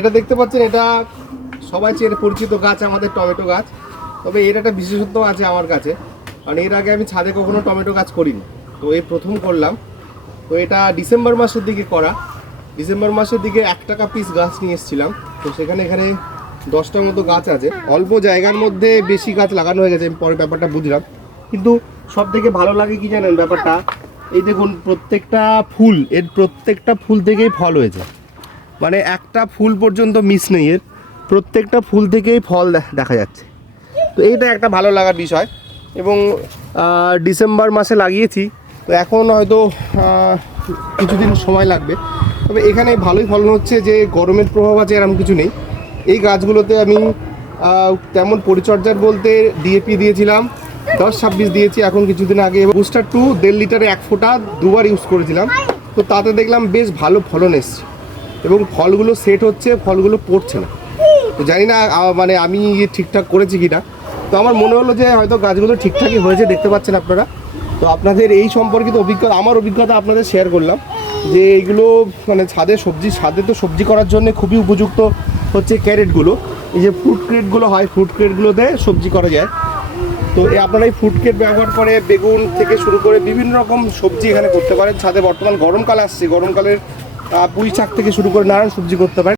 এটা দেখতে পাচ্ছেন, এটা সবাই চেয়ে পরিচিত গাছ আমাদের টমেটো গাছ। তবে এর একটা বিশেষত্ব আছে আমার কাছে, কারণ এর আগে আমি ছাদে কখনো টমেটো গাছ করিনি, তো এই প্রথম করলাম। তো এটা ডিসেম্বর মাসের দিকে করা। ডিসেম্বর মাসের দিকে 1 টাকা পিস গাছ নিয়ে এসেছিলাম। তো সেখানে এখানে 10টার মতো গাছ আছে। অল্প জায়গার মধ্যে বেশি গাছ লাগানো হয়ে গেছে, আমি পরে ব্যাপারটা বুঝলাম। কিন্তু সব থেকে ভালো লাগে কি জানেন ব্যাপারটা, এই দেখুন প্রত্যেকটা ফুল, এর প্রত্যেকটা ফুল থেকেই ফল হয়েছে, মানে একটা ফুল পর্যন্ত মিস নেই, এর প্রত্যেকটা ফুল থেকেই ফল দেখা যাচ্ছে। তো এইটা একটা ভালো লাগার বিষয়। এবং ডিসেম্বর মাসে লাগিয়েছি, তো এখন হয়তো কিছুদিন সময় লাগবে। তবে এখানে ভালোই ফলন হচ্ছে, যে গরমের প্রভাব আছে এরকম কিছু নেই। এই গাছগুলোতে আমি তেমন পরিচর্যার বলতে ডিএপি দিয়েছিলাম, 10-26 দিয়েছি এখন কিছুদিন আগে। বুস্টার 2 1.5 লিটারে 1 ফোঁটা 2বার ইউজ করেছিলাম। তো তাতে দেখলাম বেশ ভালো ফলন এসছে এবং ফলগুলো সেট হচ্ছে, ফলগুলো পড়ছে না। তো জানি না মানে আমি ঠিকঠাক করেছি কি না। তো আমার মনে হলো যে হয়তো গাছগুলো ঠিকঠাকই হয়েছে, দেখতে পাচ্ছেন আপনারা। তো আপনাদের এই সম্পর্কিত অভিজ্ঞতা, আমার অভিজ্ঞতা আপনাদের শেয়ার করলাম, যে এইগুলো মানে ছাদে তো সবজি করার জন্য খুবই উপযুক্ত হচ্ছে ক্যারেটগুলো। এই যে ফ্রুট ক্রেটগুলো হয়, ফ্রুট ক্রেটগুলোতে সবজি করা যায়। তো আপনারা এই ফ্রুট ক্রেট ব্যবহার করে বেগুন থেকে শুরু করে বিভিন্ন রকম সবজি এখানে করতে পারেন ছাদে। বর্তমান গরমকাল আসছে, গরমকালের পুঁই শাক থেকে শুরু করে নানান সবজি করতে পারেন।